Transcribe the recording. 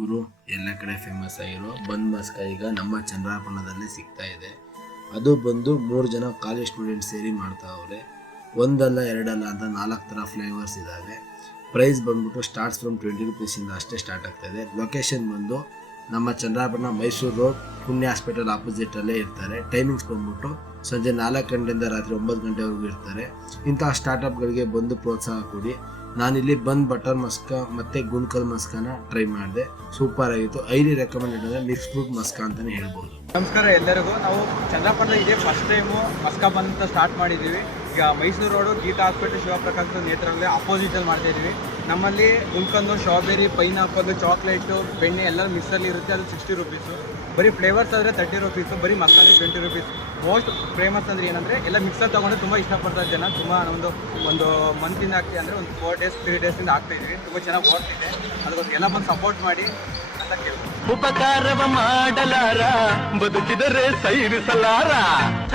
ಗುರು ಎಲ್ಲ ಕಡೆ ಫೇಮಸ್ ಆಗಿರೋ ಬಂದ್ ಮಸ್ಕ ಈಗ ನಮ್ಮ ಚಂದ್ರಾಪಟ್ಟಣದಲ್ಲಿ ಸಿಗ್ತಾ ಇದೆ. ಅದು ಬಂದು 3 ಜನ ಕಾಲೇಜ್ ಸ್ಟೂಡೆಂಟ್ಸ್ ಸೇರಿ ಮಾಡ್ತಾವ್ರೆ. ಒಂದಲ್ಲ ಎರಡಲ್ಲ ಅಂತ 4 ಥರ ಫ್ಲೇವರ್ಸ್ ಇದ್ದಾವೆ. ಪ್ರೈಸ್ ಬಂದ್ಬಿಟ್ಟು ಸ್ಟಾರ್ಟ್ಸ್ ಫ್ರಮ್ 20 ರೂಪೀಸಿಂದ ಅಷ್ಟೇ ಸ್ಟಾರ್ಟ್ ಆಗ್ತಾ ಇದೆ. ಲೊಕೇಶನ್ ಬಂದು ನಮ್ಮ ಚಂದ್ರಾಪಟ್ಟಣ ಮೈಸೂರು ರೋಡ್ ಪುಣ್ಯ ಹಾಸ್ಪಿಟಲ್ ಆಪೋಸಿಟಲ್ಲೇ ಇರ್ತಾರೆ. ಟೈಮಿಂಗ್ಸ್ ಬಂದ್ಬಿಟ್ಟು ಸಂಜೆ 4 ಗಂಟೆಯಿಂದ ರಾತ್ರಿ 9 ಗಂಟೆವರೆಗೂ ಇರ್ತಾರೆ. ಇಂತಹ ಸ್ಟಾರ್ಟಪ್ಗಳಿಗೆ ಬಂದು ಪ್ರೋತ್ಸಾಹ ಕೊಡಿ. ನಾನಿಲ್ಲಿ ಬಂದ್ ಬಟರ್ ಮಸ್ಕ ಮತ್ತು ಗುಂಡ್ಕಲ್ ಮಸ್ಕನ ಟ್ರೈ ಮಾಡಿದೆ, ಸೂಪರ್ ಆಗಿತ್ತು. ಐಲಿ ರೆಕಮೆಂಡೆಡ್ ಅಂದರೆ ಮಿಕ್ಸ್ ಫ್ರೂಟ್ ಮಸ್ಕ ಅಂತಲೇ ಹೇಳ್ಬೋದು. ನಮಸ್ಕಾರ ಎಲ್ಲರಿಗೂ. ನಾವು ಚಂದ್ರಾಪಟ್ಟಣ ಇದೆ ಫಸ್ಟ್ ಟೈಮು ಮಸ್ಕ ಬಂದ್ ಅಂತ ಸ್ಟಾರ್ಟ್ ಮಾಡಿದ್ದೀವಿ. ಈಗ ಮೈಸೂರು ರೋಡು ಗೀತಾ ಹಾಸ್ಪಿಟಲ್ ಶಿವಪ್ರಕಾಶ್ ನೇತ್ರಾಲಯ ಆಪೋಸಿಟಲ್ಲಿ ಮಾಡ್ತಾಯಿದ್ದೀವಿ. ನಮ್ಮಲ್ಲಿ ಗುಲ್ಕಂದು ಸ್ಟ್ರಾಬೆರಿ ಪೈನಾಪಲ್ ಚಾಕ್ಲೇಟು ಬೆಣ್ಣೆ ಎಲ್ಲ ಮಿಕ್ಸಲ್ಲಿ ಇರುತ್ತೆ. ಅದು 60 ರೂಪೀಸು. ಬರೀ ಫ್ಲೇವರ್ಸ್ ಆದರೆ 30 ರೂಪೀಸು. ಬರೀ ಮಸಾಲೆ 20 ರೂಪೀಸ್. ಮೋಸ್ಟ್ ಫೇಮಸ್ ಅಂದರೆ ಏನಂದರೆ ಎಲ್ಲ ಮಿಕ್ಸಲ್ಲಿ ತೊಗೊಂಡು ತುಂಬ ಇಷ್ಟಪಡ್ತಾರೆ ಜನ. ತುಂಬ ಒಂದು ಮಂತಿಂದ ಆಗ್ತೀವಿ ಅಂದರೆ ಒಂದು 4 ಡೇಸ್ 3 ಡೇಸಿಂದ ಆಗ್ತಾಯಿದ್ವಿ. ತುಂಬ ಚೆನ್ನಾಗಿ ಓಡ್ತಿದೆ. ಅದಕ್ಕೋಸ್ಕರ ಎಲ್ಲ ಬಂದು ಸಪೋರ್ಟ್ ಮಾಡಿ ಅಂತ ಕೇಳಿ. ಉಪಕಾರವ ಮಾಡಲಾರ ಬದುಕಿದರೆ ಸೈರಿಸಲಾರ.